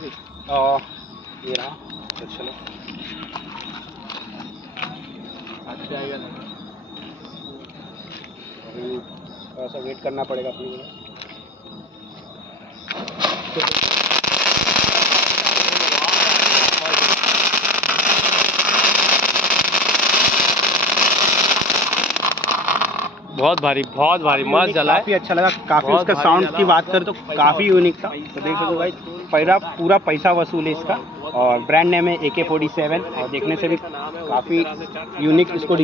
ये रहा, तो चलो अभी थोड़ा सा वेट करना पड़ेगा अपने को। बहुत भारी मस्त जला है। काफ़ी अच्छा लगा, काफ़ी उसका साउंड की बात करें तो काफ़ी यूनिक था। तो देख सकते हो भाई, पूरा पैसा वसूल है इसका। और ब्रांड नेम है AK-47 और देखने से भी काफ़ी यूनिक इसको